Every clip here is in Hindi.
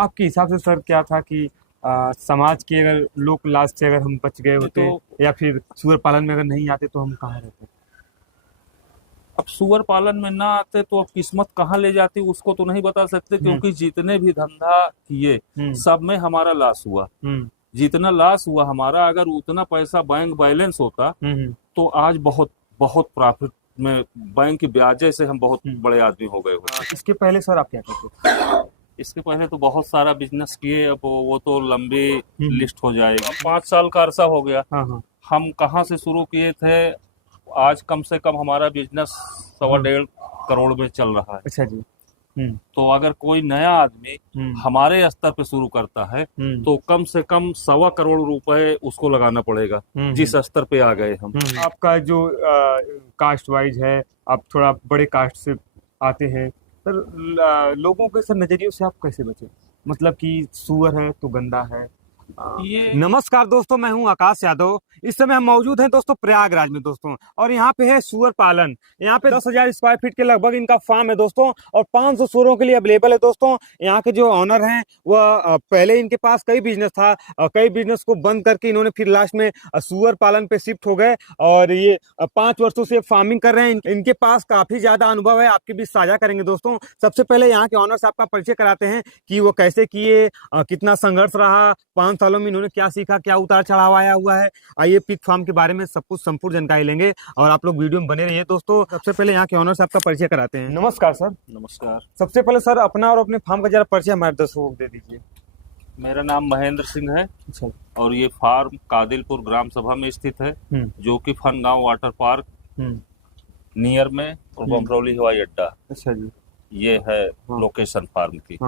आपके हिसाब से सर क्या था कि समाज के अगर लोक लाज से अगर हम बच गए होते या फिर सूअर पालन में अगर नहीं आते तो हम कहाँ रहते? अब सुअर पालन में ना आते तो अब किस्मत कहाँ ले जाती उसको तो नहीं बता सकते, क्योंकि जितने भी धंधा किए सब में हमारा लॉस हुआ। जितना लॉस हुआ हमारा, अगर उतना पैसा बैंक बैलेंस होता तो आज बहुत बहुत प्रॉफिट में, बैंक की ब्याजे से हम बहुत बड़े आदमी हो गए होते। इसके पहले सर आप क्या करते? इसके पहले तो बहुत सारा बिजनेस किए, अब वो तो लंबी लिस्ट हो जाएगी। 5 साल का अरसा हो गया। हम कहाँ से शुरू किए थे, आज कम से कम हमारा बिजनेस 1.25 करोड़ में चल रहा है। अच्छा जी। तो अगर कोई नया आदमी हमारे स्तर पे शुरू करता है तो कम से कम 1.25 करोड़ रुपए उसको लगाना पड़ेगा, जिस स्तर पे आ गए हम। आपका जो कास्ट वाइज है, आप थोड़ा बड़े कास्ट से आते हैं सर, लोगों के सर नजरियों से आप कैसे बचे? मतलब कि सुअर है तो गंदा है। नमस्कार दोस्तों, मैं हूं आकाश यादव। इस समय हम मौजूद हैं दोस्तों प्रयागराज में दोस्तों, और यहाँ पे है सुअर पालन। यहाँ पे 10,000 स्क्वायर फीट के लगभग इनका फार्म है दोस्तों, और 500 सुअरों के लिए अवेलेबल है दोस्तों। यहाँ के जो ऑनर हैं वह पहले इनके पास कई बिजनेस था, कई बिजनेस को बंद करके इन्होंने फिर लास्ट में सुअर पालन पे शिफ्ट हो गए, और ये 5 वर्षों से फार्मिंग कर रहे हैं। इनके पास काफी ज्यादा अनुभव है, आपके बीच साझा करेंगे दोस्तों। सबसे पहले यहाँ के ऑनर साहब का परिचय कराते हैं कि वो कैसे किए, कितना संघर्ष रहा, 5 सालों में इन्होंने क्या सीखा, क्या उतार चढ़ाव आया हुआ है। आइए पिग फार्म के बारे में सब कुछ संपूर्ण जानकारी लेंगे, और आप लोग वीडियो में बने रहिए दोस्तों। सबसे पहले यहाँ के ऑनर साहब का परिचय कराते हैं। नमस्कार सर। नमस्कार। सबसे पहले सर अपना और अपने फार्म का जरा परिचय हमारे दर्शकों को दे दीजिए। मेरा नाम महेंद्र सिंह है। अच्छा। और ये फार्म कादिलपुर ग्राम सभा में स्थित है, जो कि फनगांव वाटर पार्क नियर में और बमरौली हवाई अड्डा। अच्छा जी। ये है लोकेशन फार्म की।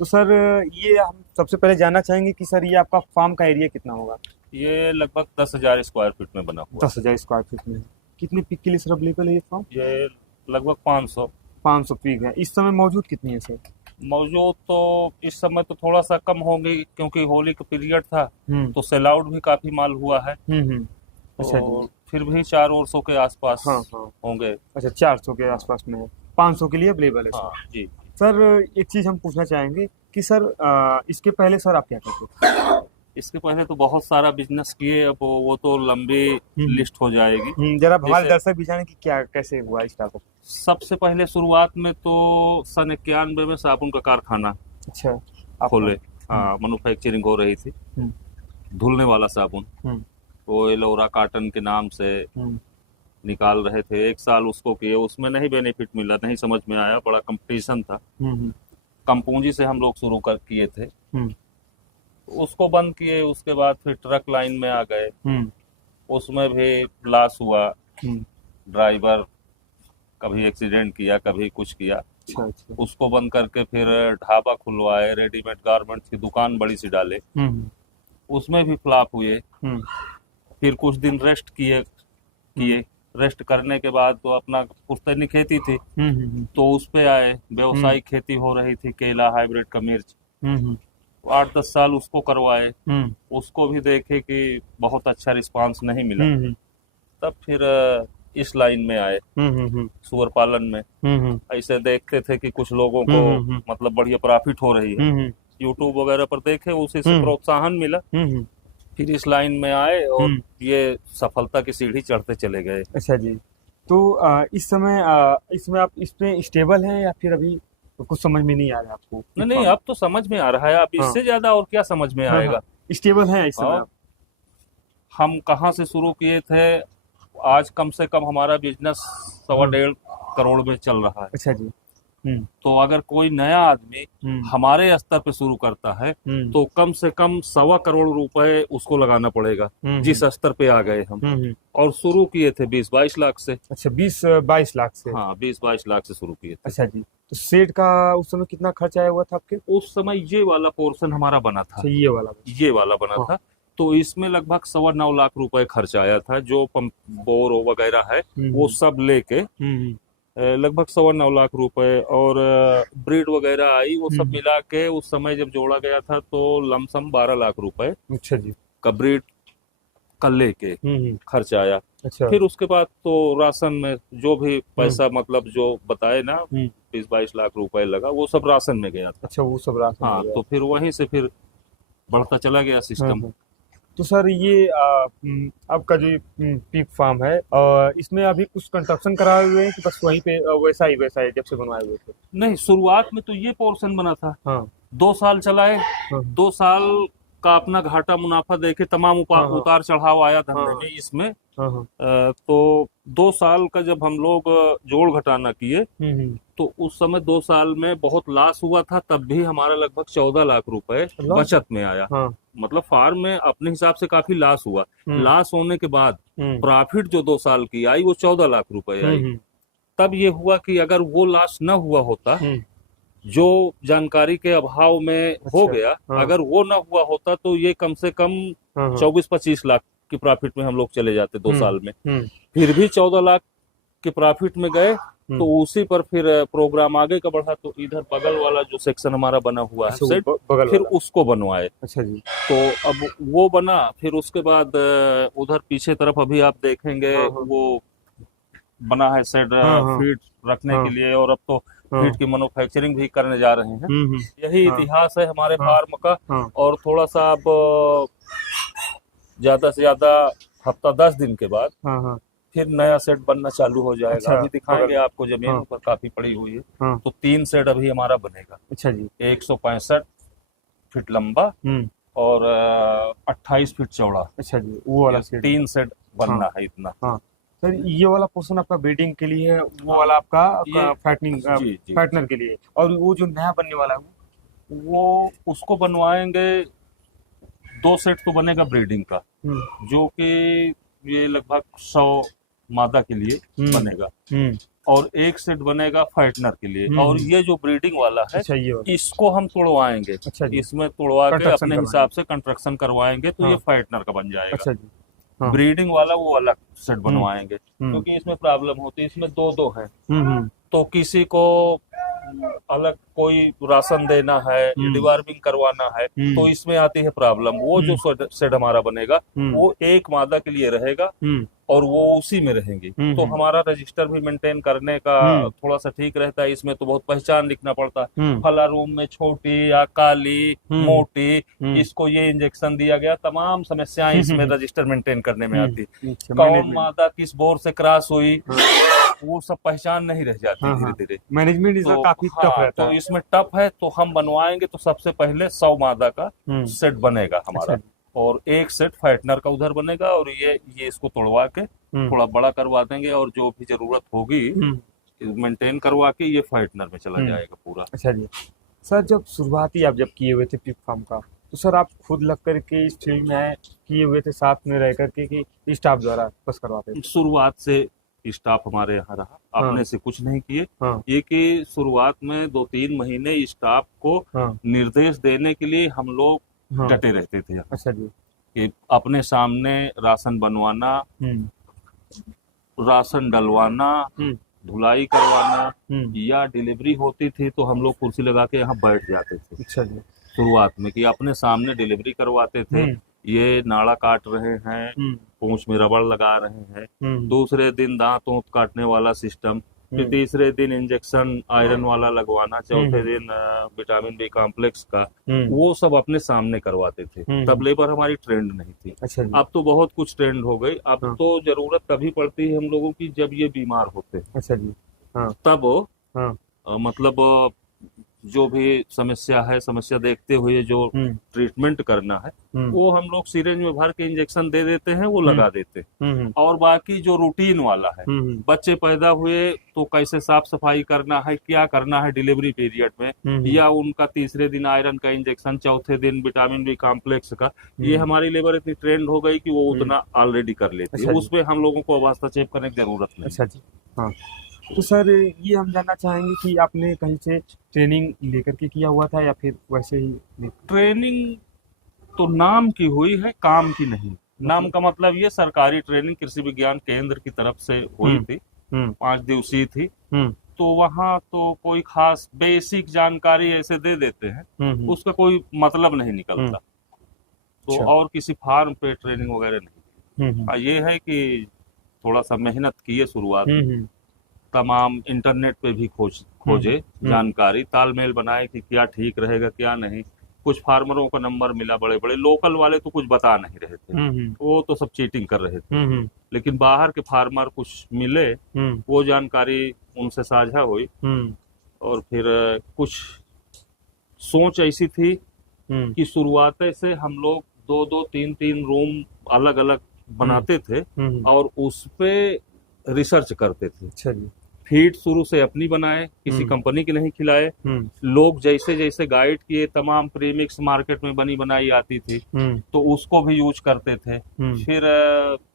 तो सर ये हम सबसे पहले जानना चाहेंगे कि सर ये आपका फार्म का एरिया कितना होगा? ये लगभग 10,000 स्क्वायर फीट में बना हुआ। 10,000 स्क्वायर फीट में। कितने पिग के लिए सर अवेलेबल है ये फार्म? ये लगभग 500 पिग है। इस समय मौजूद कितनी है सर? मौजूद तो इस समय तो थोड़ा सा कम होंगी, क्योंकि होली का पीरियड था तो सेल आउट भी काफी माल हुआ है। अच्छा तो फिर भी 400 के आसपास होंगे। अच्छा, 400 के आसपास में है। 500 के लिए अवेलेबल है सर। जी सर एक चीज हम पूछना चाहेंगे कि सर इसके पहले सर आप क्या करते थे? इसके पहले तो बहुत सारा बिजनेस किए, अब वो तो लंबी लिस्ट हो जाएगी। जरा हमारे दर्शक भी जाने कि क्या कैसे हुआ स्टार्टअप। सबसे पहले शुरुआत में तो सन 91 में साबुन का कारखाना खोले। मैन्युफैक्चरिंग हो रही थी, धुलने वाला साबुन। वो एलोरा कॉटन के नाम से निकाल रहे थे। 1 साल उसको किए, उसमें नहीं बेनिफिट मिला, नहीं समझ में आया, बड़ा कंपटीशन था। कम पूंजी से हम लोग शुरू कर किए थे, उसको बंद किए। उसके बाद फिर ट्रक लाइन में आ गए, उसमें भी लॉस हुआ। ड्राइवर कभी एक्सीडेंट किया, कभी कुछ किया। अच्छा। उसको बंद करके फिर ढाबा खुलवाए, रेडीमेड गारमेंट्स की दुकान बड़ी सी डाले, उसमें भी फ्लॉप हुए। फिर कुछ दिन रेस्ट किए। रेस्ट करने के बाद तो अपना पुश्तैनी खेती थी तो उस पे आए। व्यवसायिक खेती हो रही थी, केला, हाइब्रिड का मिर्च। 8-10 साल उसको करवाए, उसको भी देखे कि बहुत अच्छा रिस्पांस नहीं मिला। तब फिर इस लाइन में आए, सुअर पालन में। ऐसे देखते थे कि कुछ लोगों को मतलब बढ़िया प्रॉफिट हो रही है, यूट्यूब वगैरह पर देखे, उसी से प्रोत्साहन मिला। फिर इस लाइन में आए और ये सफलता की सीढ़ी चढ़ते चले गए। अच्छा जी। तो इस समय इसमें आप इस पे स्टेबल हैं या फिर अभी कुछ समझ में नहीं आ रहा आपको? नहीं, अब तो समझ में आ रहा है। अब इससे ज्यादा और क्या समझ में आएगा। स्टेबल है इस समय। हम कहाँ से शुरू किए थे, आज कम से कम हमारा बिजनेस 1.25 करोड़ में चल रहा है। अच्छा जी। तो अगर कोई नया आदमी हमारे स्तर पे शुरू करता है तो कम से कम 1.25 करोड़ रुपए उसको लगाना पड़ेगा, जिस स्तर पे आ गए हम। और शुरू किए थे 20-22 लाख से। अच्छा, 20-22 लाख से। हाँ, 20-22 लाख से शुरू किए थे। अच्छा जी। तो सेट का उस समय कितना खर्च आया हुआ था आपके? उस समय ये वाला पोर्शन हमारा बना था। ये वाला बना था। तो इसमें लगभग 9.25 लाख रुपए खर्च आया था। जो पंप, बोर वगैरह है वो सब लेके लगभग 9.25 लाख रुपए, और ब्रीड वगैरह आई, वो सब मिला के उस समय जब जोड़ा गया था तो लमसम 12 लाख रुपए। अच्छा जी। का ब्रीड का लेके खर्च आया। अच्छा। फिर उसके बाद तो राशन में जो भी पैसा मतलब जो बताए ना 20-22 लाख रुपए लगा, वो सब राशन में गया था। अच्छा, वो सब राशन हाँ, में गया। तो फिर वहीं से फिर बढ़ता चला गया सिस्टम। तो सर ये आपका जो पिग फार्म है, इसमें अभी कुछ कंस्ट्रक्शन कराए हुए हैं कि बस वहीं पे वैसा ही जब से बनवाए हुए थे? नहीं, शुरुआत में तो ये पोर्शन बना था। हाँ 2 साल चलाए, हाँ 2 साल का अपना घाटा मुनाफा देके तमाम हाँ उतार चढ़ाव आया धंधे हाँ में इसमें। हाँ हाँ। तो 2 साल का जब हम लोग जोड़ घटाना किए, हम्म। तो उस समय 2 साल में बहुत लॉस हुआ था, तब भी हमारा लगभग 14 लाख रुपए लॉस? बचत में आया। हाँ। मतलब फार्म में अपने हिसाब से काफी लॉस हुआ। लॉस होने के बाद प्रॉफिट जो 2 साल की आई वो 14 लाख रुपए आई। तब ये हुआ कि अगर वो लॉस न हुआ होता, जो जानकारी के अभाव में हो अच्छा। गया, हाँ अगर वो ना हुआ होता तो ये कम से कम हाँ 24-25 लाख की प्रॉफिट में हम लोग चले जाते 2 साल में। हम्म फिर भी 14 लाख के प्रॉफिट में गए। तो उसी पर फिर प्रोग्राम आगे का बढ़ा, तो इधर बगल वाला जो सेक्शन हमारा बना हुआ है अच्छा, सेट, बगल फिर वाला। उसको बनवाए। अच्छा जी। तो अब वो बना, फिर उसके बाद उधर पीछे तरफ अभी आप देखेंगे हाँ वो बना है शेड हाँ फीड रखने हाँ के लिए, और अब तो हाँ फीड की मैन्युफैक्चरिंग भी करने जा रहे हैं। यही हाँ इतिहास है हमारे हाँ फार्म का। हाँ और थोड़ा सा अब ज्यादा से ज्यादा हफ्ता 10 दिन के बाद हाँ हाँ। फिर नया सेट बनना चालू हो जाएगा। अच्छा, अभी दिखाएंगे बगल। आपको, जमीन हाँ पर काफी पड़ी हुई है। हाँ। तो 3 सेट अभी हमारा बनेगा। अच्छा जी। 165 फीट लंबा और 28 फीट चौड़ा। अच्छा जी, वो वाला सेट 3 सेट बनना हाँ है इतना। हाँ। सर ये वाला पोर्शन आपका ब्रीडिंग के लिए है, वो हाँ, वाला आपका ये फैटनिंग जी जी फैटनर के लिए, और वो जो नया बनने वाला है वो उसको बनवाएंगे। 2 सेट तो बनेगा ब्रीडिंग का, जो कि ये लगभग 100 मादा के लिए बनेगा, और 1 सेट बनेगा फाइटनर के लिए। और ये जो ब्रीडिंग वाला है, अच्छा, ये वाला। इसको हम तोड़वाएंगे। अच्छा जी। इसमें तोड़वा के कंस्ट्रक्शन अपने हिसाब से कंस्ट्रक्शन करवाएंगे, तो ये हाँ। फाइटनर का बन जाएगा। अच्छा जी। हाँ। ब्रीडिंग वाला वो अलग सेट बनवाएंगे, क्योंकि इसमें प्रॉब्लम होती है, इसमें 2-2 है। तो किसी को अलग कोई राशन देना है, डिवार्मिंग करवाना है, तो इसमें आती है प्रॉब्लम। वो जो सेट हमारा बनेगा वो 1 मादा के लिए रहेगा, और वो उसी में रहेंगी। तो हमारा रजिस्टर भी मेंटेन करने का थोड़ा सा ठीक रहता है। इसमें तो बहुत पहचान लिखना पड़ता है, फला रूम में छोटी या काली मोटी, इसको ये इंजेक्शन दिया गया, तमाम समस्याएं इसमें रजिस्टर मेंटेन करने में आती। कौन मादा किस बोर से क्रॉस हुई, वो सब पहचान नहीं रह जाती धीरे धीरे। मैनेजमेंट इसका काफी टफ रहता है। तो इसमें टफ है, तो हम बनवाएंगे तो सबसे पहले 100 मादा का सेट बनेगा हमारा। अच्छा। और 1 सेट फाइटनर का उधर बनेगा, और ये इसको तोड़वा के थोड़ा बड़ा करवा देंगे, और जो भी जरूरत होगी मेंटेन करवा के ये फाइटनर में चला जाएगा पूरा। अच्छा जी। सर जब शुरुआती आप जब किए हुए थे पिग फार्म का, तो सर आप खुद लग करके इस फील्ड में किए हुए थे, साथ में रह करके, कि स्टाफ द्वारा बस करवाते थे? शुरुआत से स्टाफ हमारे यहाँ रहा, अपने से कुछ नहीं किए। ये कि शुरुआत में 2-3 महीने स्टाफ को निर्देश देने के लिए हम लोग डटे रहते थे। अच्छा जी। कि अपने सामने राशन बनवाना, राशन डलवाना, धुलाई करवाना, या डिलीवरी होती थी तो हम लोग कुर्सी लगा के यहाँ बैठ जाते थे। अच्छा जी। शुरुआत में कि अपने सामने डिलीवरी करवाते थे। ये नाड़ा काट रहे हैं, पूंछ में रबड़ लगा रहे हैं, दूसरे दिन दांत ऊंत काटने वाला सिस्टम, फिर तीसरे दिन इंजेक्शन आयरन वाला लगवाना, चौथे दिन विटामिन बी कॉम्प्लेक्स का, वो सब अपने सामने करवाते थे। तब लेबर हमारी ट्रेंड नहीं थी। अच्छा जी। अब तो बहुत कुछ ट्रेंड हो गई। अब तो जरूरत तभी पड़ती है हम लोगों की जब ये बीमार होते हैं। अच्छा जी। हाँ। तब हाँ। मतलब जो भी समस्या देखते हुए जो ट्रीटमेंट करना है, वो हम लोग सिरिंज में भर के इंजेक्शन दे देते हैं, वो लगा देते हैं। और बाकी जो रूटीन वाला है, बच्चे पैदा हुए तो कैसे साफ सफाई करना है, क्या करना है डिलीवरी पीरियड में, या उनका तीसरे दिन आयरन का इंजेक्शन, चौथे दिन विटामिन बी कॉम्प्लेक्स का, ये हमारी लेबर इतनी ट्रेंड हो गई कि वो उतना ऑलरेडी कर लेती है। उसमें हम लोगों को हस्तक्षेप करने की जरूरत नहीं। अच्छा जी। हाँ। तो सर ये हम जानना चाहेंगे कि आपने कहीं से ट्रेनिंग लेकर के किया हुआ था, या फिर वैसे ही? ट्रेनिंग तो नाम की हुई है, काम की नहीं। नाम का मतलब ये सरकारी ट्रेनिंग कृषि विज्ञान केंद्र की तरफ से हुई थी, 5 दिवसीय थी। तो वहाँ तो कोई खास बेसिक जानकारी ऐसे दे देते हैं, उसका कोई मतलब नहीं निकलता। तो और किसी फार्म पे ट्रेनिंग वगैरह नहीं। ये है कि थोड़ा सा मेहनत किए शुरुआत में, हम्म तमाम इंटरनेट पे भी खोजे जानकारी, तालमेल बनाए कि क्या ठीक रहेगा क्या नहीं। कुछ फार्मरों का नंबर मिला, बड़े बड़े लोकल वाले तो कुछ बता नहीं रहे थे, वो तो सब चीटिंग कर रहे थे। लेकिन बाहर के फार्मर कुछ मिले, वो जानकारी उनसे साझा हुई, और फिर कुछ सोच ऐसी थी कि शुरुआत से हम लोग दो दो तीन तीन रूम अलग अलग बनाते थे और उस पे रिसर्च करते थे। चलिए। फीड शुरू से अपनी बनाए, किसी कंपनी की नहीं खिलाए। लोग जैसे जैसे गाइड किए, तमाम प्रीमिक्स मार्केट में बनी बनाई आती थी, तो उसको भी यूज करते थे। फिर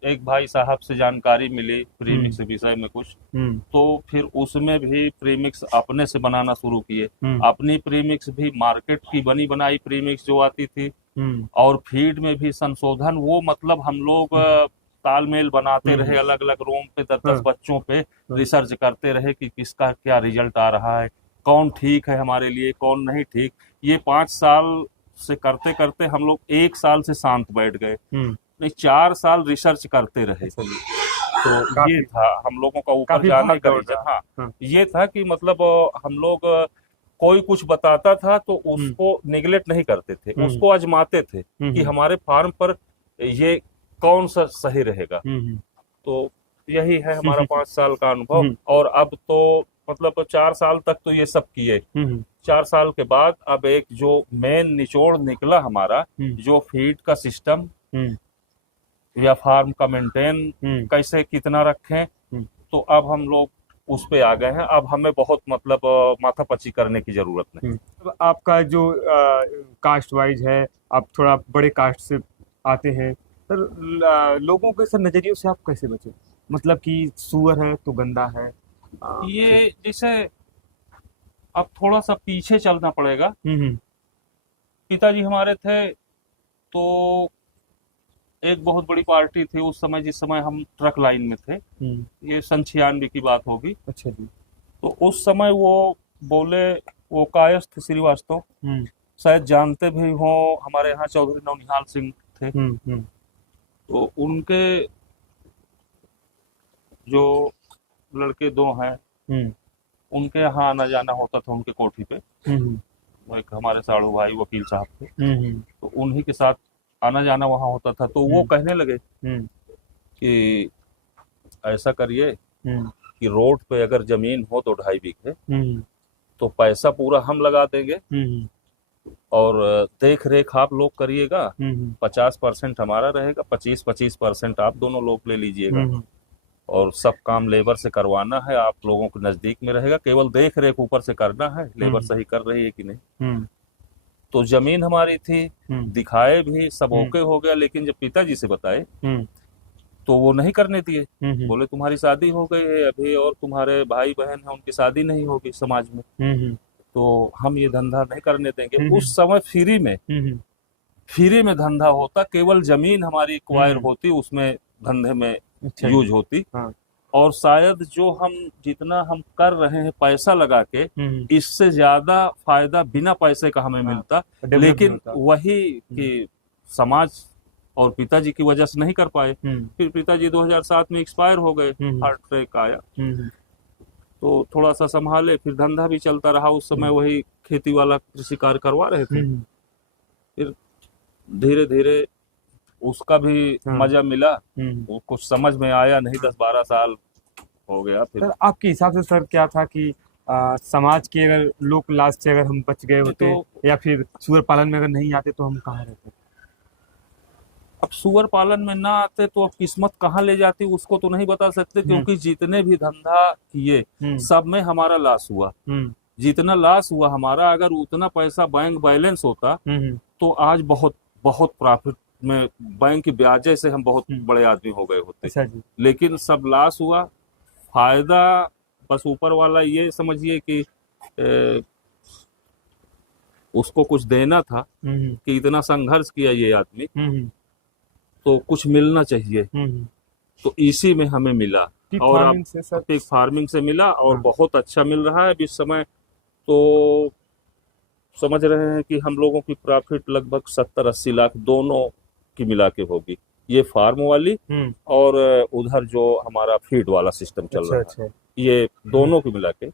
एक भाई साहब से जानकारी मिली प्रीमिक्स विषय में कुछ, तो फिर उसमें भी प्रीमिक्स अपने से बनाना शुरू किए। अपनी प्रीमिक्स भी मार्केट की बनी बनाई प्रीमिक्स जो आती थी, और फीड में भी संशोधन, वो मतलब हम लोग तालमेल बनाते रहे, अलग अलग रूम पे 10-10 बच्चों पे रिसर्च करते रहे कि किसका क्या रिजल्ट आ रहा है, कौन ठीक है हमारे लिए, कौन नहीं ठीक। ये 5 साल से करते करते हम लोग 1 साल से शांत बैठ गए, नहीं 4 साल रिसर्च करते रहे। तो ये था हम लोगों का ऊपर जाने का रीजन। हाँ, ये था कि मतलब हम लोग कोई कुछ बताता था तो उसको निगलेक्ट नहीं करते थे, उसको आजमाते थे कि हमारे फार्म पर ये कौन सा सही रहेगा। तो यही है हमारा 5 साल का अनुभव। और अब तो मतलब 4 साल तक तो ये सब किए। 4 साल के बाद अब एक जो मेन निचोड़ निकला हमारा, जो फीड का सिस्टम या फार्म का मेंटेन कैसे कितना रखें, तो अब हम लोग उस पे आ गए हैं। अब हमें बहुत मतलब माथापच्ची करने की जरूरत नहीं। आपका जो कास्ट वाइज है, आप थोड़ा बड़े कास्ट से आते हैं, सर लोगों के सर नजरियों से आप कैसे बचे? मतलब कि सुअर है तो गंदा है, ये जैसे अब थोड़ा सा पीछे चलना पड़ेगा। पिताजी हमारे थे तो एक बहुत बड़ी पार्टी थी उस समय, जिस समय हम ट्रक लाइन में थे, ये सन 96 की बात होगी। अच्छा जी। तो उस समय वो बोले, वो कायस्थ श्रीवास्तव, शायद जानते भी हो, हमारे यहाँ चौधरी नौनिहाल सिंह थे। तो उनके जो लड़के 2 हैं, उनके यहाँ आना जाना होता था, उनके कोठी पे। एक हमारे साड़ू भाई वकील साहब थे, तो उन्हीं के साथ आना जाना वहाँ होता था। तो वो कहने लगे कि ऐसा करिए कि रोड पे अगर जमीन हो तो 2.5 बीघे, तो पैसा पूरा हम लगा देंगे और देख रेख आप लोग करिएगा। 50% हमारा रहेगा, 25% आप दोनों लोग ले लीजिएगा, और सब काम लेबर से करवाना है, आप लोगों के नजदीक में रहेगा, केवल देख रेख ऊपर से करना है, लेबर सही कर रही है कि नहीं। तो जमीन हमारी थी, दिखाए भी, सब ओके हो गया। लेकिन जब पिताजी से बताए तो वो नहीं करने दिए। बोले तुम्हारी शादी हो गई है अभी, और तुम्हारे भाई बहन है, उनकी शादी नहीं होगी समाज में, तो हम ये धंधा नहीं करने देंगे। उस समय फ्री में धंधा होता, केवल जमीन हमारी एक्वायर होती, उसमें धंधे में यूज होती। और शायद जो हम जितना हम कर रहे हैं पैसा लगा के, इससे ज्यादा फायदा बिना पैसे का हमें मिलता। लेकिन वही कि समाज और पिताजी की वजह से नहीं कर पाए। फिर पिताजी 2007 में एक्सपायर हो गए, हार्ट अटैक आया। तो थोड़ा सा संभाले, फिर धंधा भी चलता रहा। उस समय वही खेती वाला कृषि कार्य करवा रहे थे। फिर धीरे धीरे उसका भी मजा मिला, वो कुछ समझ में आया नहीं। 10-12 साल हो गया। फिर सर आपके हिसाब से सर क्या था कि समाज के अगर लोक लाज से अगर हम बच गए होते, या फिर सुअर पालन में अगर नहीं आते तो हम कहाँ रहते? अब सुअर पालन में ना आते तो अब किस्मत कहाँ ले जाती उसको तो नहीं बता सकते, क्योंकि जितने भी धंधा किए सब में हमारा लॉस हुआ। जितना लॉस हुआ हमारा, अगर उतना पैसा बैंक बैलेंस होता तो आज बहुत बहुत प्रॉफिट में, बैंक की ब्याज से हम बहुत बड़े आदमी हो गए होते। अच्छा जी। लेकिन सब लॉस हुआ। फायदा बस ऊपर वाला ये समझिए कि उसको कुछ देना था, कि इतना संघर्ष किया ये आदमी, तो कुछ मिलना चाहिए। तो इसी में हमें मिला, और अब पिग फार्मिंग से मिला, और बहुत अच्छा मिल रहा है इस समय। तो समझ रहे हैं कि हम लोगों की प्रॉफिट लगभग 70-80 लाख दोनों की मिला के होगी। ये फार्म वाली, और उधर जो हमारा फीड वाला सिस्टम चल रहा है, ये दोनों को मिला के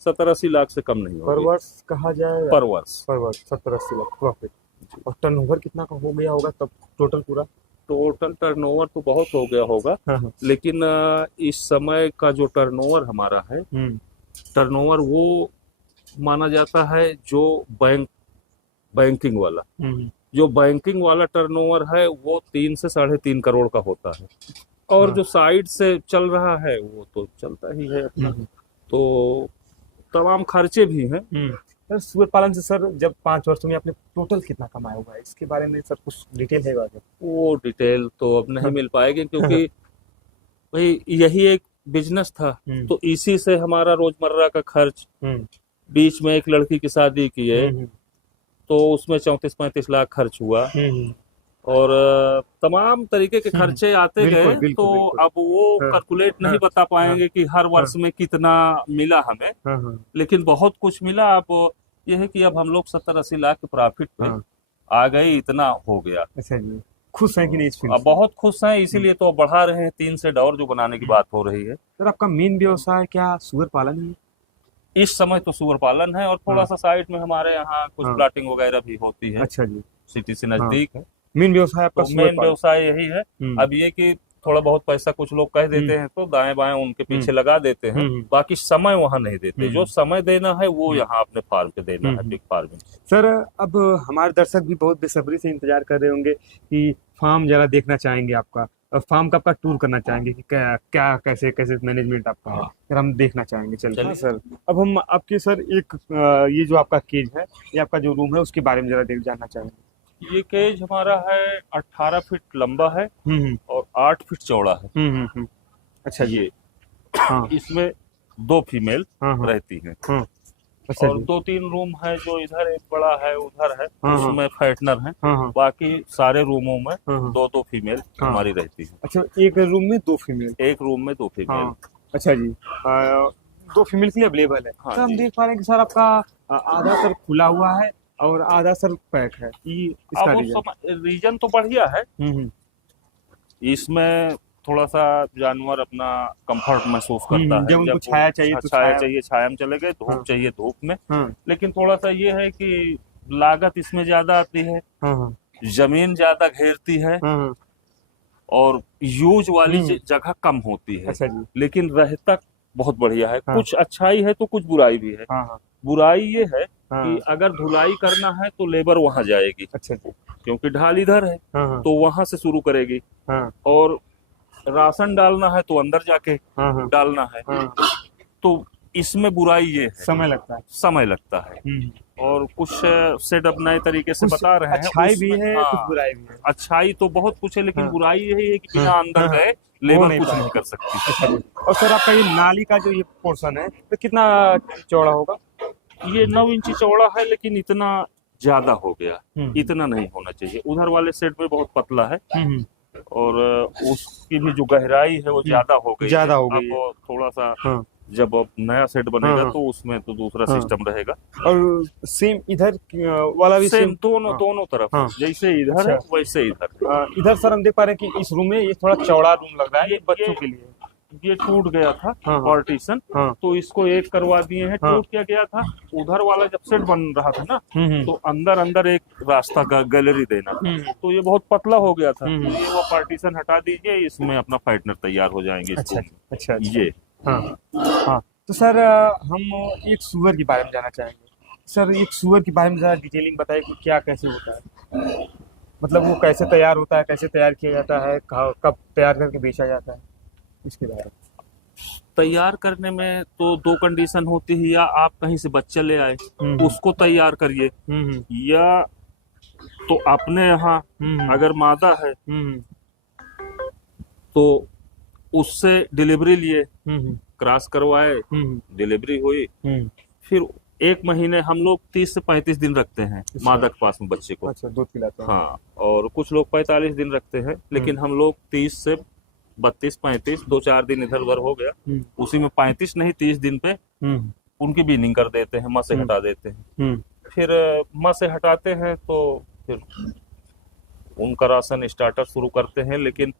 70-80 लाख से कम नहीं पर होगी। वर्ष कहा जाए, पर वर्ष 70-80 लाख प्रॉफिट। और टर्नओवर कितना का हो गया होगा तब टोटल पूरा? टोटल टर्नओवर तो बहुत हो गया होगा, लेकिन इस समय का जो टर्नओवर हमारा है, टर्नओवर वो माना जाता है जो बैंकिंग वाला, जो बैंकिंग वाला टर्नओवर है वो 3 से 3.5 करोड़ का होता है, और जो साइड से चल रहा है वो तो चलता ही है अपना। तो तमाम खर्चे भी हैं। सर सूअर पालन से सर जब 5 वर्षों में आपने टोटल कितना कमाया होगा, इसके बारे में सर कुछ डिटेल है बात? वो डिटेल तो अब नहीं मिल पाएगी, क्योंकि भाई यही एक बिजनेस था, तो इसी से हमारा रोजमर्रा का खर्च, बीच में एक लड़की की शादी की है तो उसमें 34-35 लाख खर्च हुआ, और तमाम तरीके के खर्चे आते गए, तो अब वो कैलकुलेट नहीं बता पाएंगे कि हर वर्ष में कितना मिला हमें, लेकिन बहुत कुछ मिला। अब ये है कि अब हम लोग 70-80 लाख के प्रॉफिट पे आ गए, इतना हो गया। अच्छा जी, खुश हैं कि नहीं? अब बहुत खुश हैं, इसीलिए तो बढ़ा रहे हैं, 3 शेड और जो बनाने की बात हो रही है। सर आपका मेन व्यवसाय क्या सूअर पालन है? इस समय तो सूअर पालन है, और थोड़ा सा साइड में हमारे यहाँ कुछ प्लाटिंग वगैरह भी होती है। अच्छा जी, सिटी से नजदीक है। मेन व्यवसाय आपका? तो मेन व्यवसाय यही है। अब ये कि थोड़ा बहुत पैसा कुछ लोग कह देते हैं तो दाएं बाएं उनके पीछे लगा देते हैं, बाकी समय वहाँ नहीं देते। जो समय देना है वो यहाँ अपने फार्म पे देना है, बिग फार्मिंग। सर अब हमारे दर्शक भी बहुत बेसब्री से इंतजार कर रहे होंगे कि फार्म जरा देखना चाहेंगे आपका, फार्म का आपका टूर करना चाहेंगे कि क्या कैसे कैसे मैनेजमेंट आपका है, फिर हम देखना चाहेंगे। चलिए सर, अब हम आपके सर एक ये जो आपका केज है, ये आपका जो रूम है, उसके बारे में जरा जानना चाहेंगे। ये केज हमारा है 18 फीट लंबा है और 8 फीट चौड़ा है। अच्छा ये इसमें 2 फीमेल रहती हैं। अच्छा, और 2-3 रूम है, जो इधर एक बड़ा है, उधर है, उसमें फैटनर है। बाकी सारे रूमों में 2-2 फीमेल हमारी रहती है। अच्छा, एक रूम में 2 फीमेल? एक रूम में 2 फीमेल। अच्छा जी, 2 फीमेल के लिए अवेलेबल है। हाँ, हम देख पा रहे हैं कि सर आपका आधा सर खुला हुआ है और आधा सर पैक है। इसका रीजन तो बढ़िया है। इसमें थोड़ा सा जानवर अपना कंफर्ट महसूस करता है। जब उनको छाया चाहिए तो छाया चाहिए, छाया में चले गए, धूप चाहिए धूप में। लेकिन थोड़ा सा ये है कि लागत इसमें ज्यादा आती है, जमीन ज्यादा घेरती है, और यूज वाली जगह कम होती है। अच्छा जी। लेकिन रहता बहुत बढ़िया है। कुछ अच्छाई है तो कुछ बुराई भी है। बुराई ये है कि अगर धुलाई करना है तो लेबर वहां जाएगी। अच्छा जी। क्योंकि ढाल इधर है तो वहां से शुरू करेगी, और राशन डालना है तो अंदर जाके डालना है। तो इसमें बुराई ये है, समय लगता है। समय लगता है। और कुछ सेटअप नए तरीके से बता रहे हैं। अच्छाई भी है, कुछ बुराई भी है। अच्छाई तो बहुत कुछ है, लेकिन बुराई यही है कि बिना अंदर गए लेबर कुछ नहीं कर सकती। और सर आपका ये नाली का जो ये पोर्शन है तो कितना चौड़ा होगा? ये 9 इंची चौड़ा है, लेकिन इतना ज्यादा हो गया, इतना नहीं होना चाहिए। उधर वाले सेट में बहुत पतला है, और उसकी भी जो गहराई है वो ज्यादा हो गई। अब थोड़ा सा जब अब नया सेट बनेगा तो उसमें तो दूसरा सिस्टम रहेगा। और सेम इधर वाला भी सेम दोनों तरफ, जैसे इधर है वैसे इधर। इधर सर हम देख पा रहे हैं कि इस रूम में ये थोड़ा चौड़ा रूम लग रहा है, ये बच्चों के लिए। ये टूट गया था पार्टीशन, तो इसको एक करवा दिए हैं। टूट क्या गया था, उधर वाला जब सेट बन रहा था ना, तो अंदर एक रास्ता का गैलरी देना था, तो ये बहुत पतला हो गया था। ये वो पार्टीशन हटा दीजिए, इसमें अपना फाइटनर तैयार हो जाएंगे। अच्छा। ये तो सर हम एक सुअर के बारे में जानना चाहेंगे। सर एक सुअर के बारे में जरा डिटेलिंग बताइए कि क्या कैसे होता है, मतलब वो कैसे तैयार होता है, कैसे तैयार किया जाता है, कब तैयार करके बेचा जाता है, इसके बारे में। तैयार करने में तो 2 कंडीशन होती है, या आप कहीं से बच्चा ले आए उसको तैयार करिए, या तो अपने यहाँ अगर मादा है तो उससे डिलीवरी लिए, क्रॉस करवाए, डिलीवरी हुई, फिर 1 महीने हम लोग 30 से 35 दिन रखते हैं मादा के पास में बच्चे को। अच्छा, दूध पिलाते हैं। हाँ, और कुछ लोग 45 दिन रखते हैं, लेकिन हम लोग 30 से 32-35, 2-4 दिन इधर उधर हो गया, उसी में 35 नहीं 30 दिन पे उनकी बीनिंग कर देते हैं, माँ से हटा देते हैं। फिर माँ से हटाते हैं तो फिर उनका राशन स्टार्टर शुरू करते हैं, लेकिन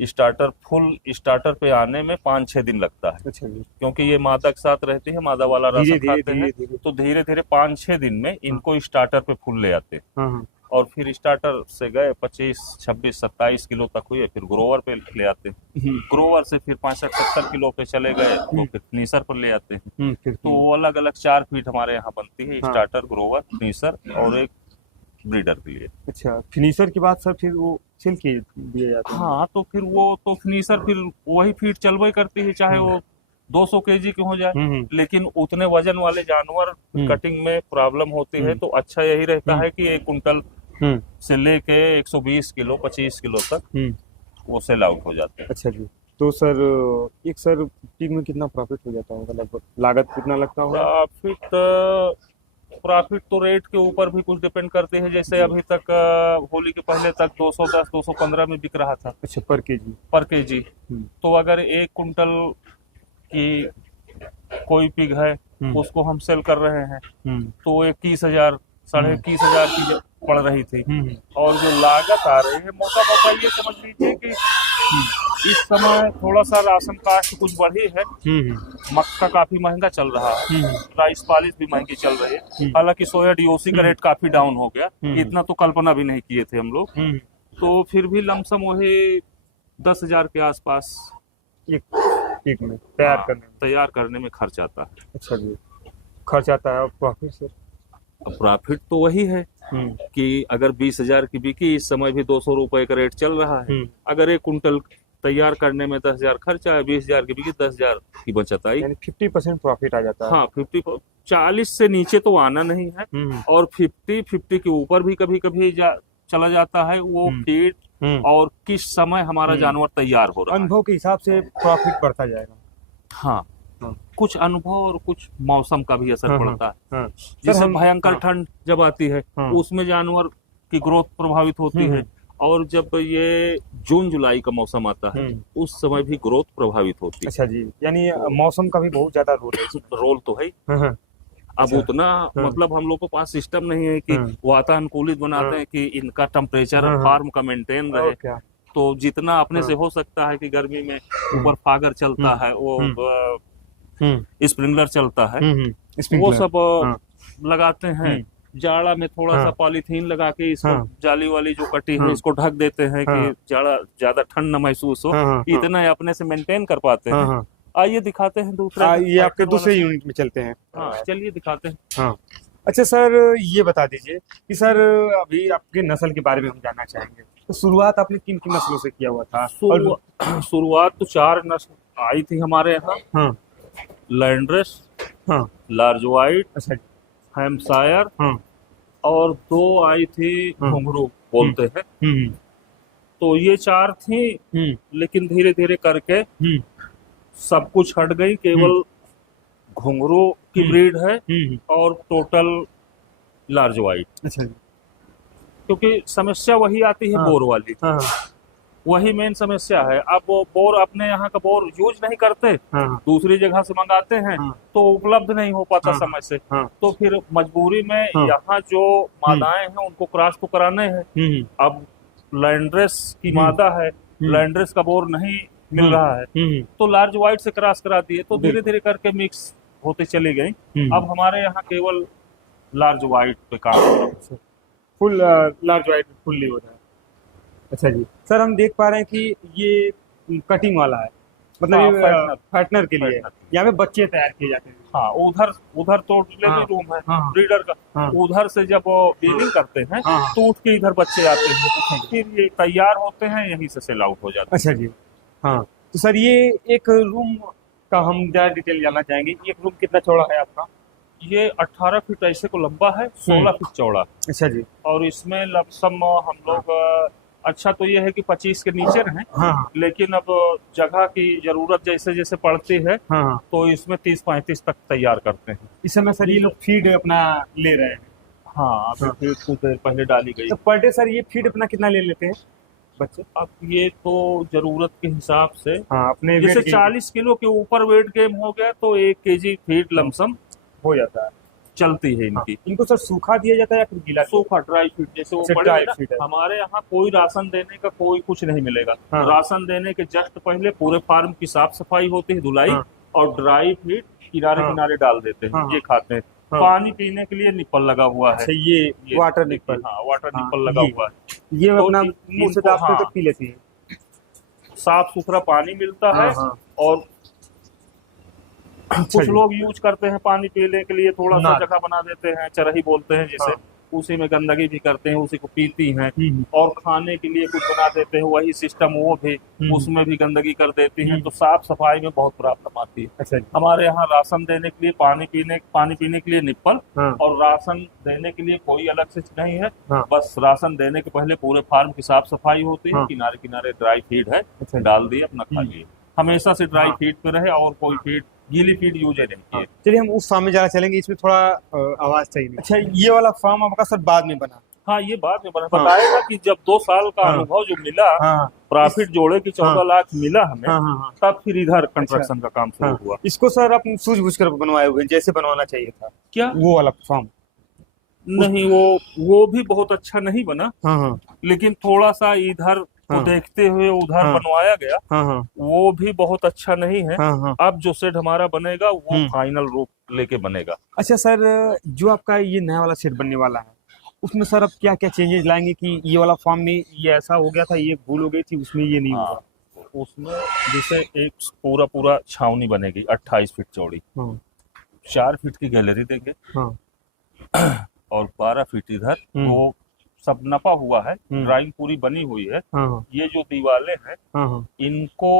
फुल स्टार्टर पे आने में 5-6 दिन लगता है। अच्छा जी। क्योंकि ये मादा के साथ रहती है, मादा वाला राशन खाते हैं, धीरे तो धीरे धीरे 5-6 दिन में इनको स्टार्टर पे फुल ले आते हैं। हाँ। और फिर स्टार्टर से गए 25, 26, 27 किलो तक हुए, फिर ग्रोवर पे ले आते हैं। ग्रोवर से फिर 65, 70 किलो पे चले गए तो फिर फिनिशर पर ले आते हैं। तो अलग अलग 4 फीट हमारे यहाँ बनती है, हाँ। स्टार्टर, ग्रोवर, फिनिशर और एक ब्रीडर के लिए। अच्छा, फिनिशर के बाद सर फिर वो छिल के दिए जाते हैं? हाँ, तो फिर वो तो फिनिशर फिर वही फीट चलबे करती है, चाहे वो 200 केजी की हो जाए, लेकिन उतने वजन वाले जानवर कटिंग में प्रॉब्लम होती है, तो अच्छा यही रहता है कि 1 कुंटल से लेके 120 किलो 25 किलो तक वो सेल आउट हो जाते हैं। अच्छा जी। तो सर एक सर पिग में कितना प्रॉफिट हो जाता है, मतलब लागत कितना लगता होगा? प्रॉफिट तो रेट के ऊपर भी कुछ डिपेंड करते हैं। जैसे अभी तक होली के पहले तक 210, 215 में बिक रहा था। अच्छा, पर केजी। तो अगर 1 कुंटल की कोई पिग है उसको हम सेल कर रहे हैं तो 21,000, 21,500 की पड़ रही थी। और जो लागत आ रही है, मोटा मोटा ये समझ लीजिए कि इस समय थोड़ा सा राशन कास्ट कुछ बढ़ी है। मक्का काफी महंगा चल रहा है, राइस पालिश भी महंगी चल रही है। हालांकि सोया डीओसी का रेट काफी डाउन हो गया, इतना तो कल्पना भी नहीं किए थे हम लोग। तो फिर भी लमसम वही 10,000 के आसपास एक में तैयार करने में खर्च आता है। अच्छा जी, खर्च आता है। और प्रॉफिट सर? प्रॉफिट तो वही है कि अगर 20,000 की बिकी, इस समय भी 200 रुपए का रेट चल रहा है। अगर 1 कुंटल तैयार करने में 10,000 खर्चा है, 20,000 की बिकी, 10,000 की बचत आई, यानी 50% प्रॉफिट आ जाता है। हाँ, 40 से नीचे तो आना नहीं है। और 50 के ऊपर भी कभी कभी चला जाता है। वो फीड और किस समय हमारा जानवर तैयार हो रहा है, अनुभव के हिसाब से प्रॉफिट बढ़ता जाएगा। हाँ, कुछ अनुभव और कुछ मौसम का भी असर पड़ता है। जैसे भयंकर ठंड जब आती है, उसमें जानवर की ग्रोथ प्रभावित होती है। और जब ये जून जुलाई का मौसम आता है, उस समय भी ग्रोथ प्रभावित होती है। अच्छा जी, यानी मौसम का भी बहुत ज्यादा रोल तो है। अब उतना मतलब हम लोग के पास सिस्टम नहीं है कि वातानुकूलित बनाते हैं कि इनका टेम्परेचर फार्म का मेंटेन रहे। तो जितना अपने से हो सकता है कि गर्मी में ऊपर फागर चलता है, वो स्प्रिंकलर चलता है, वो सब लगाते हैं। जाड़ा में थोड़ा सा पॉलीथीन लगा के इसको जाली वाली जो कटी है इसको ढक देते हैं कि जाड़ा ज्यादा ठंड न महसूस हो। इतना अपने से मेंटेन कर पाते हैं। आइए दिखाते हैं दूसरा। ये आपके दूसरे यूनिट में चलते हैं। हाँ, चलिए दिखाते हैं। हाँ, अच्छा सर, ये बता दीजिए कि सर अभी आपके नस्ल के बारे में हम जानना चाहेंगे। तो शुरुआत आपने किन किन नस्लों से किया हुआ था? शुरुआत तो 4 नस्ल आई थी हमारे यहाँ। लैंड्रेस, लार्ज वाइट, हैम्पशायर, और 2 आई थी घुंघरू बोलते हैं। तो ये 4 थी, लेकिन धीरे धीरे करके सब कुछ हट गई। केवल घुंघरू की ब्रीड है और टोटल लार्ज वाइट। अच्छा, क्योंकि समस्या वही आती है, बोर वाली। वही मेन समस्या है। अब वो बोर अपने यहाँ का बोर यूज नहीं करते, दूसरी जगह से मंगाते हैं, तो उपलब्ध नहीं हो पाता समय से। तो फिर मजबूरी में यहाँ जो मादाएं हैं उनको क्रॉस तो कराने हैं। अब लैंड्रेस की मादा है, लैंड्रेस का बोर नहीं मिल रहा है, तो लार्ज वाइट से क्रॉस करा दिए। तो धीरे धीरे करके मिक्स होते चली गई। अब हमारे यहाँ केवल लार्ज वाइट पे काम हो रहा है। फुल लार्ज वाइट फुल्ली हो रहा है। अच्छा जी सर, हम देख पा रहे हैं कि ये कटिंग वाला है, मतलब फैटनर के लिए यहाँ पे बच्चे तैयार किए जाते हैं। हाँ, उधर तो डिलीवरी रूम है ब्रीडर का। उधर से जब ब्रीडिंग करते हैं तो उठ के इधर बच्चे आते हैं, फिर ये तैयार होते हैं, यहीं से सेल आउट हो जाते हैं। अच्छा जी। हाँ, तो सर ये एक रूम का हम ज़्यादा डिटेल जानना चाहेंगे। एक रूम कितना चौड़ा है आपका? ये 18 फीट ऐसे को लंबा है, 16 फीट चौड़ा। अच्छा जी। और इसमें लमसम हम लोग अच्छा तो ये है कि 25 के नीचे हैं। लेकिन अब जगह की जरूरत जैसे जैसे पड़ती है तो इसमें 30-35 तक तैयार करते हैं। इस समय सर ये लोग फीड अपना ले रहे हैं? हाँ, अभी फीड कुछ देर पहले डाली गई। तो पर डे सर ये फीड अपना कितना ले लेते हैं बच्चे? अब ये तो जरूरत के हिसाब से, अपने जैसे 40 किलो के ऊपर वेट गेन हो गया तो 1 केजी फीड लमसम हो जाता है। चलती है इनकी। इनको सर सूखा दिया जाता है या फिर गीला? सूखा ड्राई फीड जैसे वो अच्छा, पड़े ड्राई ना, फीड है। हमारे यहाँ कोई राशन देने का कोई कुछ नहीं मिलेगा। हाँ। राशन देने के जस्ट पहले पूरे फार्म की साफ सफाई होती है, धुलाई, हाँ। और ड्राई फीड किनारे हाँ। किनारे डाल देते हैं, हाँ। ये खाते हैं। हाँ। पानी पीने के लिए निप्पल लगा हुआ है। अच्छा, ये वाटर देखिए, निप्पल। हाँ वाटर हाँ, निप्पल लगा हुआ है। ये तो अपना मुंह से इनको, दाबते हाँ, तो पी लेती है। साफ सुथरा पानी मिलता हाँ, है। हाँ। और कुछ जी। लोग यूज करते हैं पानी पीने के लिए, थोड़ा सा नार। जगह बना देते हैं, चरही बोलते हैं जिसे, हाँ। उसी में गंदगी भी करते हैं, उसी को पीती हैं। हम्म। और खाने के लिए कुछ बना देते हैं, वही सिस्टम वो भी, उसमें भी गंदगी कर देती हैं। तो साफ सफाई में बहुत प्रॉब्लम आती है। अच्छा जी। हमारे यहाँ राशन देने के लिए पानी पीने के लिए निप्पल, हाँ। और राशन देने के लिए कोई अलग से नहीं है। हाँ। बस राशन देने के पहले पूरे फार्म की साफ सफाई होती है। हाँ। किनारे किनारे ड्राई फीड है, अच्छा जी। डाल दिए, अपना खा लिए। हमेशा से ड्राई हाँ। फीड पे रहे, और कोई फीड, गीली फीड यूज नहीं किए। चलिए हम उस फार्म में जरा चलेंगे, इसमें थोड़ा आवाज चाहिए। अच्छा, ये वाला फार्म आपका सर बाद में बना? हाँ, ये बाद में बताएगा कि जब 2 साल का हाँ। अनुभव जो मिला, हाँ। प्रॉफिट जोड़े की 14 लाख मिला हमें, हाँ, हाँ, हाँ। तब फिर इधर कंस्ट्रक्शन का काम शुरू हाँ। हुआ। इसको सर आप सूझबूझ कर बनवाए हुए हैं, जैसे बनवाना चाहिए था क्या? वो वाला फार्म? नहीं, वो भी बहुत अच्छा नहीं बना, हाँ, हाँ, लेकिन थोड़ा सा इधर को हाँ। देखते हुए उधर हाँ। बनवाया गया। हाँ, हाँ, वो भी बहुत अच्छा नहीं है। हाँ, हाँ। अब जो शेड हमारा बनेगा वो फाइनल रूप लेके बनेगा। अच्छा सर, जो आपका ये नया वाला सेट बनने वाला है, उसमें सर अब क्या क्या चेंजेस लाएंगे कि ये वाला फॉर्म में ये ऐसा हो गया था, ये भूल हो गई थी, उसमें ये नहीं होगा? उसमें जैसे एक पूरा छावनी बनेगी 28 फीट चौड़ी, 4 फीट की गैलरी देंगे, और 12 फीट इधर, वो सब नपा हुआ है, ड्राइंग पूरी बनी हुई है। ये जो दीवारें हैं, इनको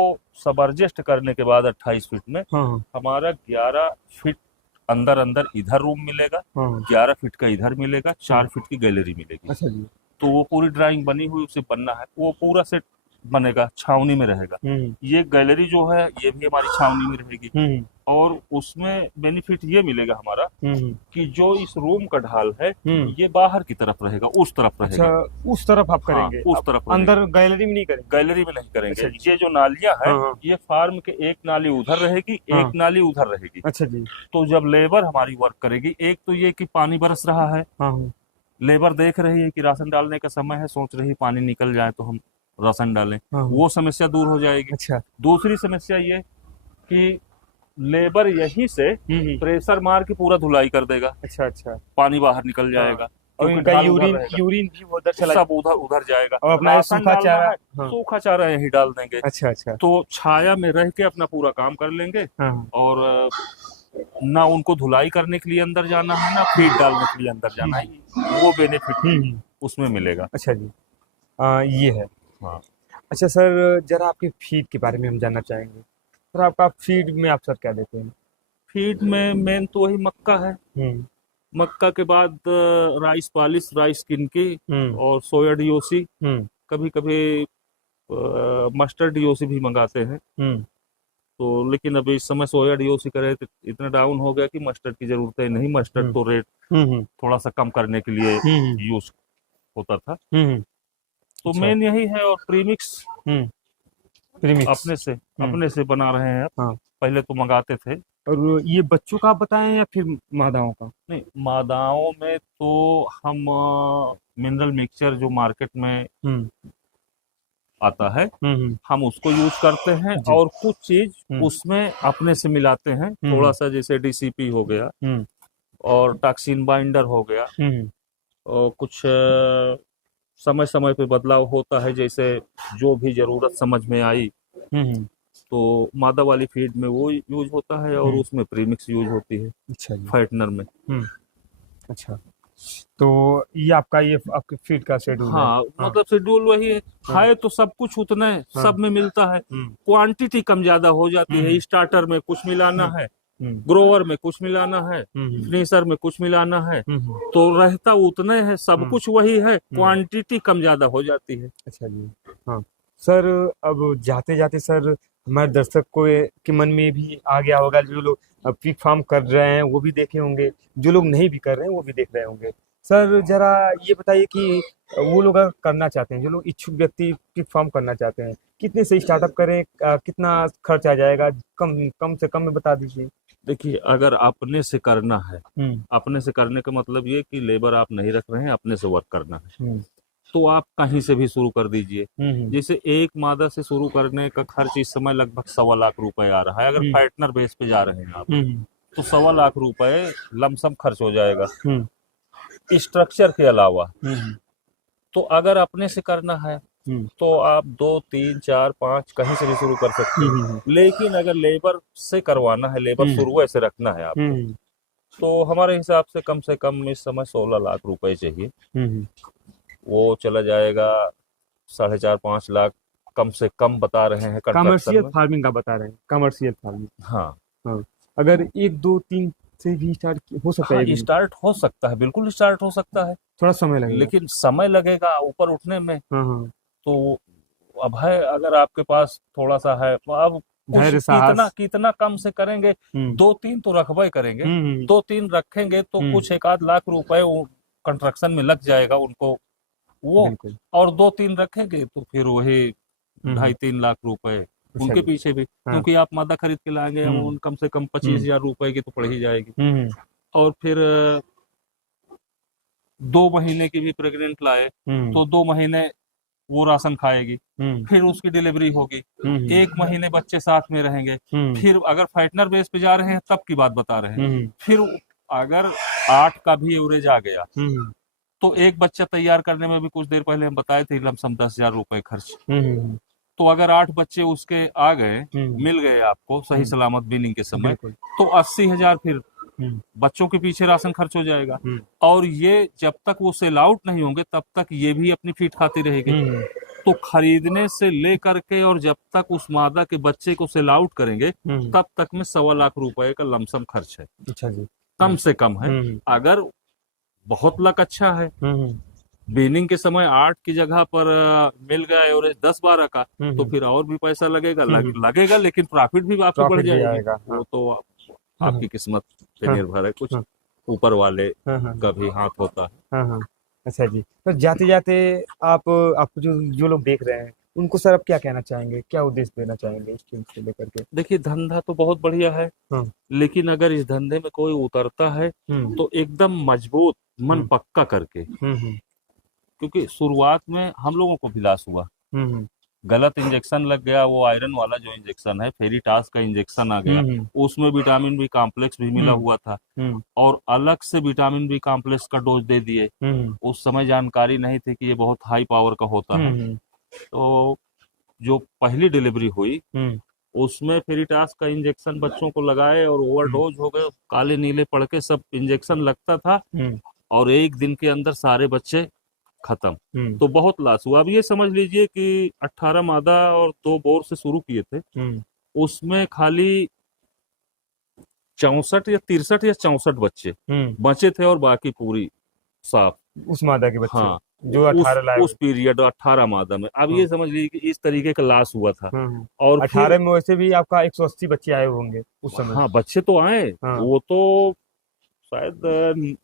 सब एडजस्ट करने के बाद 28 फीट में हमारा 11 फीट अंदर इधर रूम मिलेगा, 11 फीट का इधर मिलेगा, 4 फीट की गैलरी मिलेगी। अच्छा जी। तो वो पूरी ड्राइंग बनी हुई, उसे बनना है, वो पूरा सेट बनेगा, छावनी में रहेगा। ये गैलरी जो है ये भी हमारी छावनी में रहेगी। और उसमें बेनिफिट ये मिलेगा हमारा कि जो इस रूम का ढाल है ये बाहर की तरफ रहेगा, उस तरफ रहेगा। अच्छा, उस तरफ आप करेंगे? हाँ, उस तरफ अंदर गैलरी में नहीं करेंगे? गैलरी में नहीं करेंगे। अच्छा। ये जो नालियां हैं, ये फार्म के एक नाली उधर रहेगी, एक नाली उधर रहेगी। अच्छा जी। तो जब लेबर हमारी वर्क करेगी, एक तो ये कि पानी बरस रहा है, लेबर देख रही है कि राशन डालने का समय है, सोच रही पानी निकल जाए तो हम राशन डालें, वो समस्या दूर हो जाएगी। अच्छा। दूसरी समस्या ये कि लेबर यहीं से प्रेशर मार के पूरा धुलाई कर देगा। अच्छा अच्छा, पानी बाहर निकल जाएगा, और इनका यूरिन भी उधर चला, सब उधर जाएगा। और अपना सूखा चारा यही डाल देंगे। अच्छा अच्छा। तो छाया में रह के अपना पूरा काम कर लेंगे, और ना उनको धुलाई करने के लिए अंदर जाना है, ना फीड डालने के लिए अंदर जाना है, वो बेनिफिट उसमें मिलेगा। अच्छा जी, ये है। हाँ। अच्छा सर, जरा आपके फीड के बारे में हम जानना चाहेंगे। सर आपका फीड में आप सर क्या देते हैं? फीड में मेन तो वही मक्का है, मक्का के बाद राइस पॉलिश, राइस किनकी, और सोया डीओसी, कभी कभी मस्टर्ड डीओसी भी मंगाते हैं। तो लेकिन अभी इस समय सोया डीओसी का रेट इतना डाउन हो गया कि मस्टर्ड की जरूरत है नहीं, मस्टर्ड तो रेट थोड़ा सा कम करने के लिए यूज होता था। तो मेन यही है। और प्रीमिक्स अपने से बना रहे हैं। पहले तो मंगाते थे। और ये बच्चों का आप बताएं या फिर मादाओं का? नहीं, मादाओं में तो हम मिनरल मिक्सचर जो मार्केट में आता है, हम उसको यूज करते हैं, और कुछ चीज उसमें अपने से मिलाते हैं थोड़ा सा, जैसे डीसीपी हो गया, और टॉक्सिन बाइंडर हो गया, और कुछ समय समय पे बदलाव होता है, जैसे जो भी जरूरत समझ में आई तो मादा वाली फीड में वो यूज होता है, और उसमें प्रीमिक्स यूज होती है। अच्छा, फैटनर में। अच्छा, तो ये आपके फीड का शेड्यूल है? मतलब शेड्यूल वही है तो सब कुछ उतना है, सब में मिलता है, क्वांटिटी कम ज्यादा हो जाती है। स्टार्टर में कुछ मिलाना है, ग्रोवर में कुछ मिलाना है, फिनिशर में कुछ मिलाना है, तो रहता उतने है, सब कुछ वही है, क्वांटिटी कम ज्यादा हो जाती है। अच्छा जी। हाँ सर, अब जाते जाते सर हमारे दर्शक को के मन में भी आ गया होगा, जो लोग पिग फार्म कर रहे हैं वो भी देखे होंगे, जो लोग नहीं भी कर रहे हैं वो भी देख रहे होंगे। सर जरा ये बताइए कि वो लोग अगर करना चाहते हैं, जो लोग इच्छुक व्यक्ति पिग फार्म करना चाहते हैं, कितने से स्टार्टअप करें, कितना खर्च आ जाएगा, कम से कम में बता दीजिए। देखिए, अगर अपने से करना है, अपने से करने का मतलब ये कि लेबर आप नहीं रख रहे हैं, अपने से वर्क करना है, तो आप कहीं से भी शुरू कर दीजिए। जैसे एक मादा से शुरू करने का खर्च इस समय लगभग 1.25 लाख आ रहा है। अगर पार्टनर बेस पे जा रहे हैं आप, तो 1.25 लाख लमसम खर्च हो जाएगा स्ट्रक्चर के अलावा। तो अगर अपने से करना है तो आप 2, 3, 4, 5 कहीं से भी शुरू कर सकते हैं। लेकिन अगर लेबर से करवाना है, लेबर शुरू से रखना है आपको, तो हमारे हिसाब से कम इस समय 16 लाख रुपए चाहिए। वो चला जाएगा 4.5-5 लाख कम से कम बता रहे हैं कमर्शियल फार्मिंग का बता रहे हैं, कमर्शियल फार्मिंग। हाँ, अगर 1, 2, 3 से भी स्टार्ट हो सकता है। स्टार्ट हो सकता है, बिल्कुल स्टार्ट हो सकता है। थोड़ा समय लगेगा, लेकिन समय लगेगा ऊपर उठने में। तो अब है, अगर आपके पास थोड़ा सा है, अब कितना कम से करेंगे, 2-3 तो रखबे करेंगे। 2-3 रखेंगे तो कुछ 1-8 लाख रुपए कंस्ट्रक्शन में लग जाएगा उनको वो, और 2-3 रखेंगे तो फिर वही 2.5-3 लाख रुपए उनके पीछे भी। क्योंकि आप मादा खरीद के लाएंगे, उन कम से कम 25,000 रुपए की तो पड़ ही जाएगी। और फिर 2 महीने की भी प्रेग्नेंट लाए तो 2 महीने वो राशन खाएगी, फिर उसकी डिलीवरी होगी, 1 महीने बच्चे साथ में रहेंगे। फिर अगर फाइटनर बेस पे जा रहे हैं तब की बात बता रहे हैं। फिर अगर 8 का भी एवरेज आ गया तो एक बच्चा तैयार करने में भी कुछ देर पहले हम बताए थे लमसम 10,000 रुपए खर्च। तो अगर 8 बच्चे उसके आ गए, मिल गए आपको सही सलामत बीनिंग के समय, तो 80,000 फिर बच्चों के पीछे राशन खर्च हो जाएगा। और ये जब तक वो सेल आउट नहीं होंगे तब तक ये भी अपनी फीड खाती रहेगी। तो खरीदने से लेकर के और जब तक उस मादा के बच्चे को सेल आउट करेंगे तब तक में 1.25 लाख रुपए का लमसम खर्च है। अच्छा जी, कम से कम है। अगर बहुत लक अच्छा है, बीनिंग के समय 8 की जगह पर मिल गया एवरेज 10-12 का, तो फिर और भी पैसा लगेगा, लेकिन प्रॉफिट भी आपको बढ़ जाएगा। वो तो आपकी किस्मत पे निर्भर है, कुछ ऊपर वाले का भी हाथ होता है। अच्छा जी, तो जाते जाते आप जो लोग देख रहे हैं उनको सर आप क्या कहना चाहेंगे, क्या उद्देश्य देना चाहेंगे इस चीज को लेकर के? देखिए, धंधा तो बहुत बढ़िया है, लेकिन अगर इस धंधे में कोई उतरता है तो एकदम मजबूत मन पक्का करके। क्योंकि शुरुआत में हम लोगों को भी लॉस हुआ, गलत इंजेक्शन लग गया। वो आयरन वाला जो इंजेक्शन है, फेरिटास का इंजेक्शन आ गया, उसमें विटामिन बी कॉम्प्लेक्स भी मिला हुआ था, और अलग से विटामिन बी कॉम्प्लेक्स का डोज दे दिए। उस समय जानकारी नहीं थी कि ये बहुत हाई पावर का होता है। तो जो पहली डिलीवरी हुई उसमें फेरिटास का इंजेक्शन बच्चों को लगाए और ओवरडोज हो गए, काले नीले पड़ के सब इंजेक्शन लगता था, और 1 दिन के अंदर सारे बच्चे खत्म। तो बहुत लॉस हुआ। अब ये समझ लीजिए कि 18 मादा और 2 बोर से शुरू किए थे, उसमें खाली 64 या 63 या 64 बच्चे बचे थे, और बाकी पूरी साफ उस मादा के बच्चे। हाँ, जो 18 उस पीरियड 18 मादा में। अब ये समझ लीजिए कि इस तरीके का लॉस हुआ था। और 18 में वैसे भी आपका 180 बच्चे आए होंगे उस समय। हाँ, बच्चे तो आए। वो तो शायद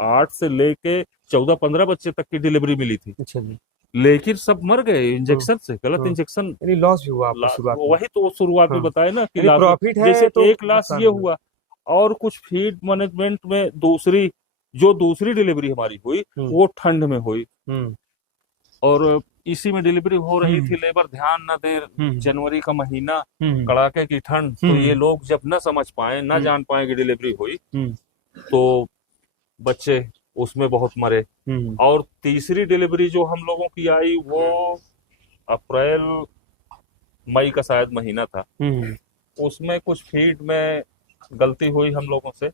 8 से लेके 14-15 बच्चे तक की डिलीवरी मिली थी। अच्छा जी। लेकिन सब मर गए इंजेक्शन से, गलत इंजेक्शन। लॉस भी हुआ आपको शुरुआत में। वही तो शुरुआत में बताया ना कि प्रॉफिट है, जैसे तो एक लॉस ये हुआ। और कुछ फीड मैनेजमेंट में दूसरी डिलीवरी हमारी हुई वो ठंड में हुई, और इसी में डिलीवरी हो रही थी। लेबर ध्यान न दे, जनवरी का महीना, कड़ाके की ठंड, तो ये लोग जब न समझ पाए, न जान पाए कि डिलीवरी हुई, तो बच्चे उसमें बहुत मरे। और तीसरी डिलीवरी जो हम लोगों की आई वो अप्रैल मई का शायद महीना था। उसमें कुछ फीड में गलती हुई हम लोगों से,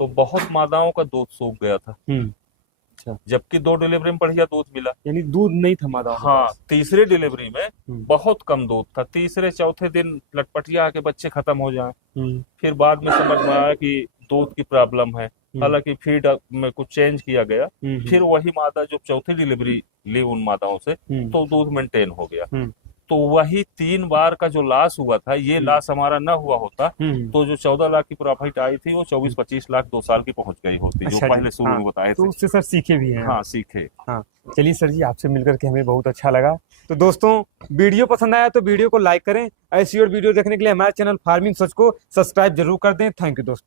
तो बहुत मादाओं का दूध सूख गया था। अच्छा। जबकि 2 डिलीवरी में बढ़िया दूध मिला, यानी दूध नहीं था मादाओं। हाँ, तीसरी डिलीवरी में बहुत कम दूध था। तीसरे चौथे दिन लटपटिया आके बच्चे खत्म हो जाए। फिर बाद में समझ में आया कि दूध की प्रॉब्लम है। हालांकि फीड में कुछ चेंज किया गया। फिर वही मादा जो चौथी डिलीवरी ली उन मादाओं से, तो दूध मेंटेन हो गया। तो वही 3 बार का जो लॉस हुआ था, ये लॉस हमारा न हुआ होता तो जो 14 लाख की प्रॉफिट आई थी वो 24-25 लाख 2 साल की पहुंच गई होती, जो अच्छा पहले जी, शुरू हाँ, में बताए तो थे। उससे सर सीखे भी हैं हाँ, सीखे। हाँ। चलिए सर जी, आपसे मिलकर के हमें बहुत अच्छा लगा। तो दोस्तों, वीडियो पसंद आया तो वीडियो को लाइक करें। ऐसी और वीडियो देखने के लिए हमारे चैनल फार्मिंग सोच को सब्सक्राइब जरूर कर दें। थैंक यू दोस्तों।